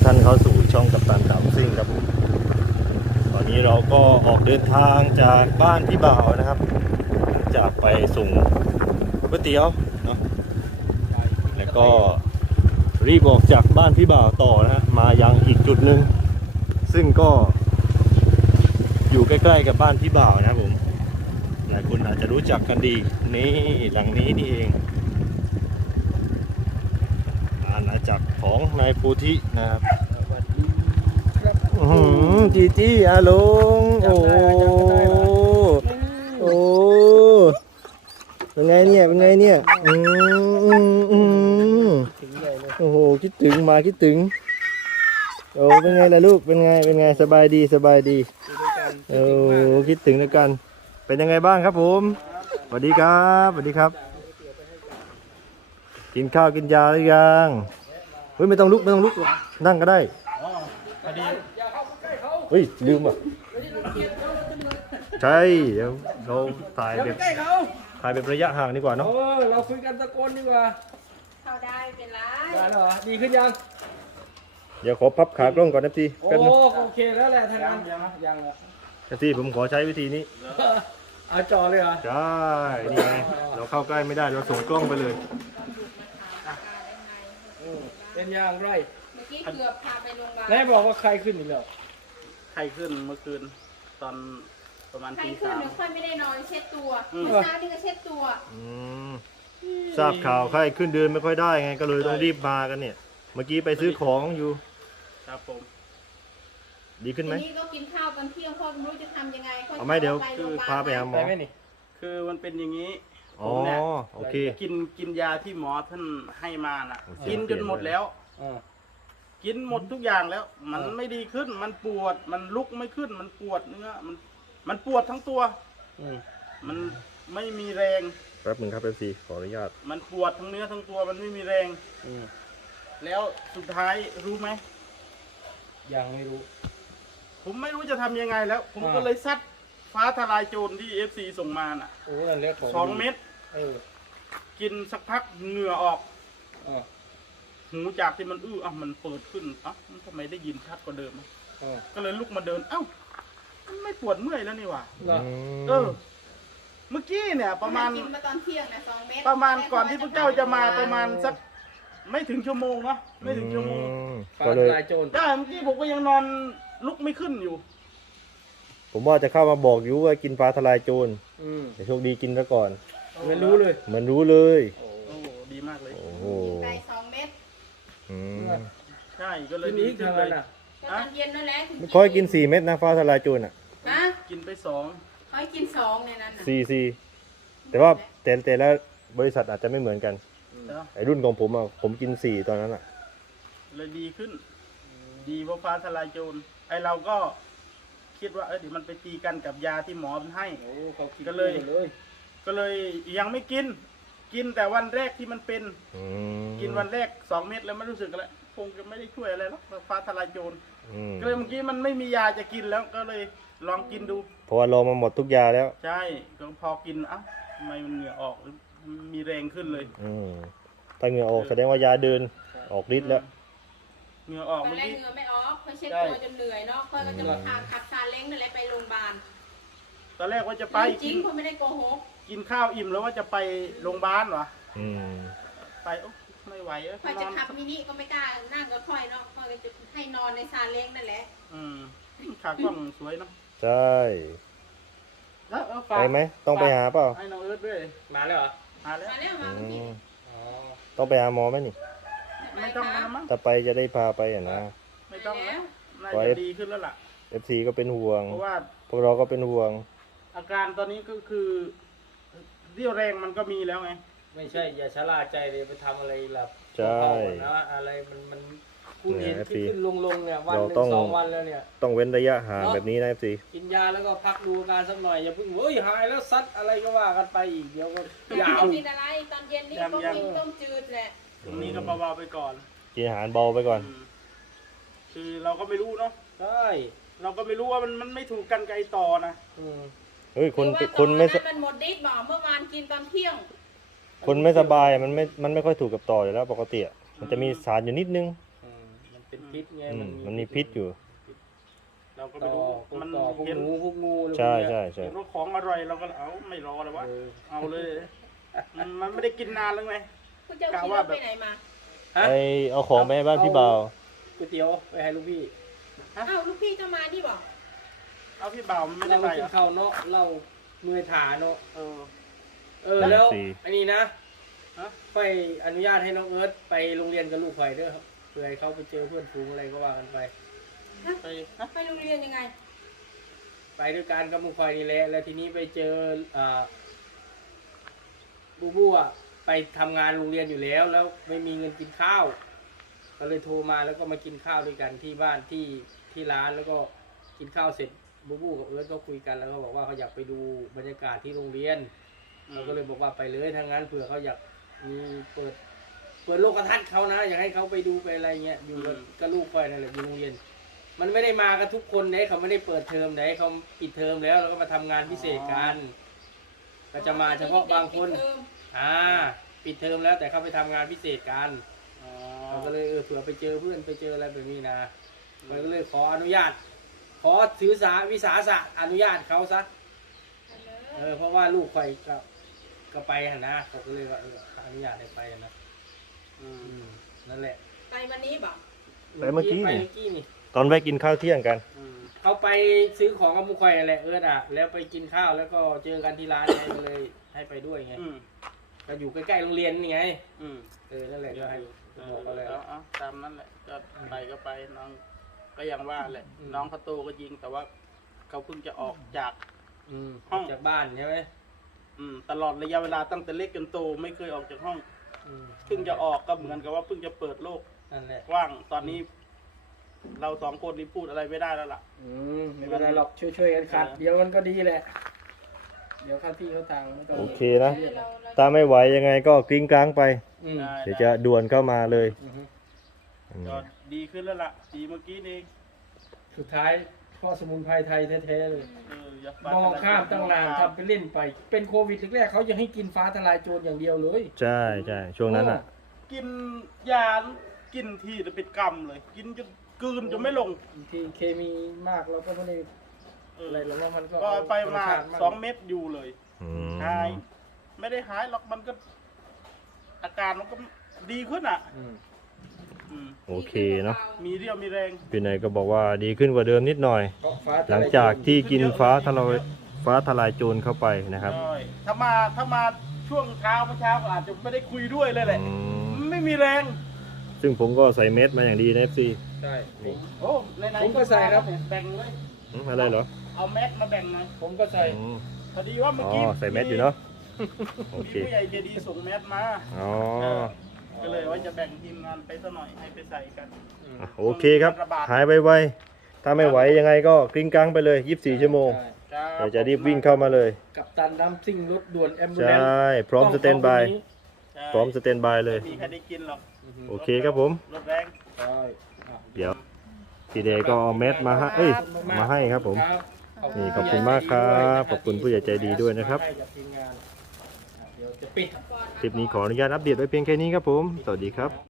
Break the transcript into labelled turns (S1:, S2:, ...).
S1: ท่านเข้าสู่ช่องกัปตันดำซิ่งครับผมตอนนี้เราก็ออกเดินทางจากบ้านพี่บ่าวนะครับจากไปส่งก๋วยเตี๋ยวเนาะแล้วก็รีบออกจากบ้านพี่บ่าวต่อนะฮะมายังอีกจุดหนึ่งซึ่งก็อยู่ใกล้ๆกับบ้านพี่บ่าวนะครับผมหลายคนอาจจะรู้จักกันดีนี่หลังนี้นี่เองอาณาจักรของนายโพธินะครับจีจี้อาลงโอ้โอ้เป็นไงเนี่ยเป็นไงเนี่ยโอ้โหคิดถึงมาคิดถึงโอ้เป็นไงล่ะลูกเป็นไงสบายดีสบายดีโอ้คิดถึงด้วยกันเป็นยังไงบ้างครับผมสวัสดีครับสวัสดีครับกินข้าวกินยาหรือยังเฮ้ยไม่ต้องลุกนั่งก็ได้เฮ้ยลืมอ่ะใช่เดี๋ยวเราถ่ายแบบระยะห่างดีกว่าเนาะ
S2: เราคุยกันตะโกนดีกว่า
S3: เข้าได้เป็นไร
S2: ได้เหรอดีขึ้นยัง
S1: เดี๋ยวขอพับขากล้องก่อนนะพี่
S2: โอเคแล้วแหละทางนั้นยัง
S1: นะพี่ผมขอใช้วิธีนี้
S2: เอาจอเลยเหรอ
S1: ใช่นี่ไงเราเข้าใกล้ไม่ได้เราส่งกล้องไปเลย
S2: เป็นอย่างไร
S3: เมื่อกี้เกือบพาไปโรงพยาบาล
S2: แม่บอกว่าใครขึ้นอีกแล้ว
S4: ไข้ขึ้นเมื่อคืนตอนประมาณตี
S3: 3ค่อยไม่ได้นอนเช็ดตัวเมื่อเช้านี่ก็เช็ดตัว
S1: ทราบข่าวไข้ขึ้นเดินไม่ค่อยได้ไงก็เลยต้องรีบมากันเนี่ยเมื่อกี้ไปซื้อของอยู่
S4: ครับผม
S1: ดีขึ้นไหม
S3: ทีนี้ก็กินข้าวตอนเที่ยงพ่อไม่รู้จะทำยังไง
S1: เอาไหมเดี๋ยวคือพาไปหาหมอ
S4: คือมันเป็นอย่างนี้
S1: ผมเนี่ยโอเค
S4: กินยาที่หมอท่านให้มาน่ะกินจนหมดแล้วกินหมดทุกอย่างแล้วมันไม่ดีขึ้นมันปวดมันลุกไม่ขึ้นมันปวดเนื้อมันปวดทั้งตัวมันไม่มีแรง
S1: แป๊บนึงครับพี่ขออนุญาต
S4: มันปวดทั้งเนื้อทั้งตัวมันไม่มีแรงแล้วสุดท้ายรู้ไหม
S2: ยังไม่รู้
S4: ผมไม่รู้จะทำยังไงแล้วผมก็เลยซัดฟ้าทลายโจรที่ FC ส่งมาน่ะ
S2: โอ้นั่นเล็ก
S4: 2 เม็ดกินสักพักเหงื่อออกหูจากที่มันมันเปิดขึ้นมันทำไมได้ยินชัดกว่าเดิมก็เลยลุกมาเดินมันไม่ปวดเมื่อยแล้วนี่หว่าเมื่อกี้เนี่ยประมาณ
S3: ตอนเที่ยงนะ2 เม็ด
S4: ประมาณก่อนที่พวกเจ้าจะมาประมาณสักไม่ถึงชั่วโมงเนาะไม่ถึงชั่วโมง
S2: ก็เลย
S4: ได้เมื่อกี้ผมก็ยังนอนลุกไม่ขึ้นอยู่
S1: ผมว่าจะเข้ามาบอกอยู่ว่ากินฟ้าทลายโจรแต่โชคดีกินซะก่อน
S2: เหมือนรู้
S1: เลย
S4: โอ้ดีมากเลย
S1: โอ้โห
S3: ไป2 เม็ด
S4: ใช่ก็เลยดีขึ้นเลย
S3: ตอนเย็นนั่นแหละ
S1: ค่อยกิน4 เม็ดนะฟ้าทลายโจร
S4: กินไป2
S3: ค่อยกิน2ในนั้น
S1: 4แต่ว่าแต่ละบริษัทอาจจะไม่เหมือนกันไอรุ่นของผมผมกิน4ตอนนั้น
S4: เลยดีขึ้นดีเพราะฟ้าทลายโจรไอเราก็คิดว่าเดี๋ยวมันไปตีกันกับยาที่หมอมันให้ก็เลยยังไม่กินแต่วันแรกที่มันเป็นกินวันแรก2 เม็ดแล้วไม่รู้สึกอะไรคงจะไม่ได้ช่วยอะไรหรอกฟ้าทลายโจรก็เลยเมื่อกี้มันไม่มียาจะกินแล้วก็เลยลองกินดู
S1: เพราะว่าลองมาหมดทุกยาแล้ว
S4: ใช่ก็พอกินทำไมมันเหงื่อออกมีแรงขึ้นเลย
S1: ถ้าเหงื่อออกแสดงว่ายาเดินออกฤทธิ์แล้ว
S4: เหงื่อออก
S3: ตอนแรกเหงื่อไม่ออกค่อยเช็ดตัวจนเหนื่อยเนาะค่อยก็จะมาขับซาเล้งนั่นแหละไปโรงพยาบาล
S4: ตอนแรกว่าจะไป
S3: จริงผมไม่ได้โกหก
S4: กินข้าวอิ่มแล้วว่าจะไปโรงพยาบาลวะไปไม่ไหว
S3: ค่อยจะขับมินิก็ไม่กล้านั่งก็ค่อยเนาะค่อยจะให้นอนในซาเล้งนั่นแหละ
S4: ขากล้องสวยเนาะ
S1: ใช่ไปไหมต้องไปหาเปล่า
S4: ให้น้องเอิร์ธด้วย
S2: มาแล้วเหรอ
S3: มาเมื่อกี้
S1: ต้องไปหาหมอไหมนี่
S4: ไม่ต้องแล้วมั้ง
S1: ถ้าไปจะได้พาไปนะ
S4: ไม่ต้องแล้วน่าจะดีขึ้นแล้วล่ะ
S1: FC ก็เป็นห่วง
S4: เพราะว่า
S1: พวกเราก็เป็นห่วง
S4: อาการตอนนี้ก็คือเรี่ยวแรงมันก็มีแล้วไง
S2: ไม่ใช่อย่าชะล่าใจเลยไปทำอะไรหลับ
S1: ใช่
S2: นะอะไรมันผู้เห็นขึ้นลงเนี่ยวันนึง2 วันแล้วเนี่ย
S1: ต้องเว้นระยะห่างแบบนี้นะ FC
S2: กินยาแล้วก็พักดูอาการสักหน่อยอย่าเพิ่งหายแล้วซัดอะไรก็ว่ากันไปอีกเดี๋ยวก็
S3: ยาวกินอะไรตอนเย็นนี่ก็กินต้มจืดแหละ
S4: ตรงนี้ก็เบาๆไปก่อน
S1: กินอาหารเบาไปก่อน
S4: คือเราก็ไม่รู้เนาะ
S2: ใช่
S4: เราก็ไม่รู้ว่ามันไม่ถูกกันไกลต่อนะ
S1: เฮ้ยคน
S3: ไม่มันหมดฤทธิ์เมื่อวานกินตอนเที่ยง
S1: คนไม่สบายมันไม่ค่อยถูกกับต่ออยู่แล้วปกติมันจะมีสารอยู่นิดนึง
S2: เป็นพิษไง
S1: มันมีพิษอยู่
S4: เราก็ไม่
S2: ต่อ
S4: รู้
S2: มัน
S4: มัน
S2: ต่อพวก
S4: เห็น
S2: หนูพวกงูอะไรพวก
S1: ใช่
S2: เนี้ย
S1: ใช่
S4: เห็นว่าของอร่อยเราก็เอาไม่รอแล้ววะเอาเลยมันไม่ได้กินนานแล้วไง
S3: คุณเจ้าขี่รถไปไหนมา
S2: ฮะ
S1: ไอเอาของไปให้บ้านพี่บ่าว
S2: ก๋วยเตี๋ยวไปให้ลูกพี่
S3: อ้าวลูกพี่จะมานี่บอก
S4: เอาพี่บ่าวมันไม่ได้
S2: เรา
S4: ไป
S2: กิ
S4: เหร
S2: น
S4: อ
S2: ข้าวเนาะเราเมื่อยขาเนาะ
S4: เออ
S2: แล้ว
S1: สี่
S2: อันนี้นะ
S4: ฮะ
S2: ไปอนุญาตให้น้องเอิร์ธไปโรงเรียนกับลูกไฟเด้อครับเพื่อให้เขาไปเจอเพื่อนฝูงอะไรก็ว่ากันไป
S4: ไป
S3: ไปโรงเรียนยังไง
S2: ไปด้วยกันกับลูกไฟนี่แหละแล้วทีนี้ไปเจอบูบูอ่ะไปทำงานโรงเรียนอยู่แล้วไม่มีเงินกินข้าว ก็เลยโทรมาแล้วก็มากินข้าวด้วยกันที่บ้านที่ร้านแล้วก็กินข้าวเสร็จบูบูกับเอิร์ธก็คุยกันแล้วก็บอกว่าเขาอยากไปดูบรรยากาศที่โรงเรียนเราก็เลยบอกว่าไปเลยทางนั้นเผื่อเขาอยากมีเปิดโลกทัศน์เขานะอยากให้เขาไปดูไปอะไรเงี้ยอยู่กับลูกไปนั่นแหละอยู่โรงเรียน มันไม่ได้มากันทุกคนเนี่ยเขาไม่ได้เปิดเทอมไหนเขาปิดเทอมแล้วก็มาทำงานพิเศษกันก็จะมาเฉพาะบางคนปิดเทอมแล้วแต่เขาไปทำงานพิเศษกัน
S4: อ๋อ
S2: เราก็เลยเผื่อไปเจอเพื่อนไปเจออะไรแบบนี้นะเราก็เลยขออนุญาต ขอถือวิสาสะอนุญาตเขาซะเพราะว่าลูกไฟก็ไปนะเขาก็เลยว่าอนุญาตให้ไปนะ
S4: อืม
S2: นั่นแหละ
S3: ไปวันนี้บอก
S1: ไปเมื่อกี้
S2: ไป
S1: นี่
S2: เมื่อกี้นี่
S1: ตอนไปกินข้าวเที่ยงกัน
S4: อืม
S2: เขาไปซื้อของกับมุกไฟนั่นแหละแล้วไปกินข้าวแล้วก็เจอกันที่ร้านไงก็เลยให้ไปด้วยไง
S4: อืม
S2: ก็อยู่ใกล้ๆโรงเรียนนี่ไง
S4: อืม
S2: นั่นแหละก็ให้
S4: เอ
S2: บอก
S4: อ
S2: เขาเลย
S4: เอาตามนั้นแหละก็ไปก็ไปน้องก็ยังว่าแหละ
S2: อืม
S4: น้องเขาโตก็ยิงแต่ว่าเขาเพิ่งจะออกจาก
S2: ออกจากบ้านใช่ไหม
S4: ตลอดระยะเวลาตั้งแต่เล็กจนโตไม่เคยออกจากห้องเพิ่งจะออกก็เหมือนกับว่าเพิ่งจะเปิดโลก
S2: นั่นแหละ
S4: กว้างตอนนี้ เราสองคนนี้พูดอะไรไม่ได้แล้วล่ะ
S2: ไม่เป็นไรหรอกช่วยกันขัดเดี๋ยวมันก็ดีแหละ เดี๋ยวเข้าที่เข้าทางไม่ต้อง
S1: โอเคนะ ตาไม่ไหวยังไงก็กริ้งกลางไป
S2: อืม
S1: เดี๋ยวจะด่วนเข้ามาเลย
S2: อือฮึ
S4: ก็ดีขึ้นแล้วล่ะดีเมื่อกี้นี่
S2: สุดท้ายข้อสมุนไพรไทยแท้ๆเลย
S4: อย่า
S2: มองข้ามตั้งนานทำไปเล่นไป เป็นโควิดแรกๆเขายังให้กินฟ้าทลายโจรอย่างเดียวเลย
S1: ใช่ใช่ช่วงนั้นอ่ะ
S4: กินยากินทีจะเป็นกรรมเลย กินจนกลืนจนไม่ลง
S2: ที่เคมีมากเราก็ไม่ได้อะไรหรอกว่ามันก็
S4: ก็ไปมา
S2: ธรรชติก
S4: 2 เม็ดอยู่เลย
S1: อืม
S4: หายไม่ได้หายหรอกมันก็ อาการมันก็ดีขึ้นอ่ะ
S2: อืม
S4: อืม
S1: โอเคเนาะ
S4: มีเรี่ยวมีแรง
S1: พี่นายก็บอกว่าดีขึ้นกว่าเดิมนิดหน่อย
S2: เพราะฟ้าท
S1: หลั
S2: ลาย
S1: ง
S2: โจร
S1: จากที่กินฟ้าทลายโจรเข้าไปนะครับ
S4: ใช่ถ้ามาช่วงเช้าเมื่อเช้าก็อาจจะไม่ได้คุยด้วยเลยแหละ
S1: อืม
S4: ไม่มีแรง
S1: ซึ่งผมก็ใส่เม็ดมาอย่างดีนะ FC
S2: ใช่
S4: โอ้ไหนๆ
S2: ผมก็ใส่ครับ
S4: แบ่งเลย
S1: อะไรเหรอ
S4: เอาแม็กมาแบ่งหน่อย
S2: ผมก็ใส่
S1: อืม
S4: พอดีว่าเมื่อ
S1: อ๋อ
S4: กี้
S1: ใส่เม็ดอยู่เนาะโอ
S4: มี
S1: เค
S4: ผู้ใหญ่ใจดีส่งแมสมา
S1: อ๋อ
S4: ก็เลยว่าจะแบ่งทีมงานไปสักหน่อยให้ไปใส่กัน
S1: อ่ะโอเคครับ หายไวๆถ้าไม่ไหวยังไงก็กริ้งกลางไปเลย 24 ชั่วโมง
S2: ใช่
S1: เดี๋ยวจะรีบวิ่งเข้ามาเลย
S2: กับตันดัมซิ่งรถด่วนแอมบู
S1: ใช
S2: เลนซ์
S1: ่ พร้อมสเตนบาย
S4: ใช่
S1: พร้อมสเตนบายเลย
S4: ไม่มีใครได้กินหรอก
S1: โอเคครับผม
S4: รถแรง
S2: ใช่อ่ะ
S1: เดี๋ยวพี่เดย์ก็เอาเม็ดมาให้เอ้ยมาให้ครับผม นี่ขอบคุณมากครับขอบคุณผู้ใหญ่ใจดีด้วยนะครับ
S2: ให้กับทีมงานเดี๋ยวจะปิด
S1: คลิปนี้ขออนุญาตอัปเดตไว้เพียงแค่นี้ครับผม สวัสดีครับ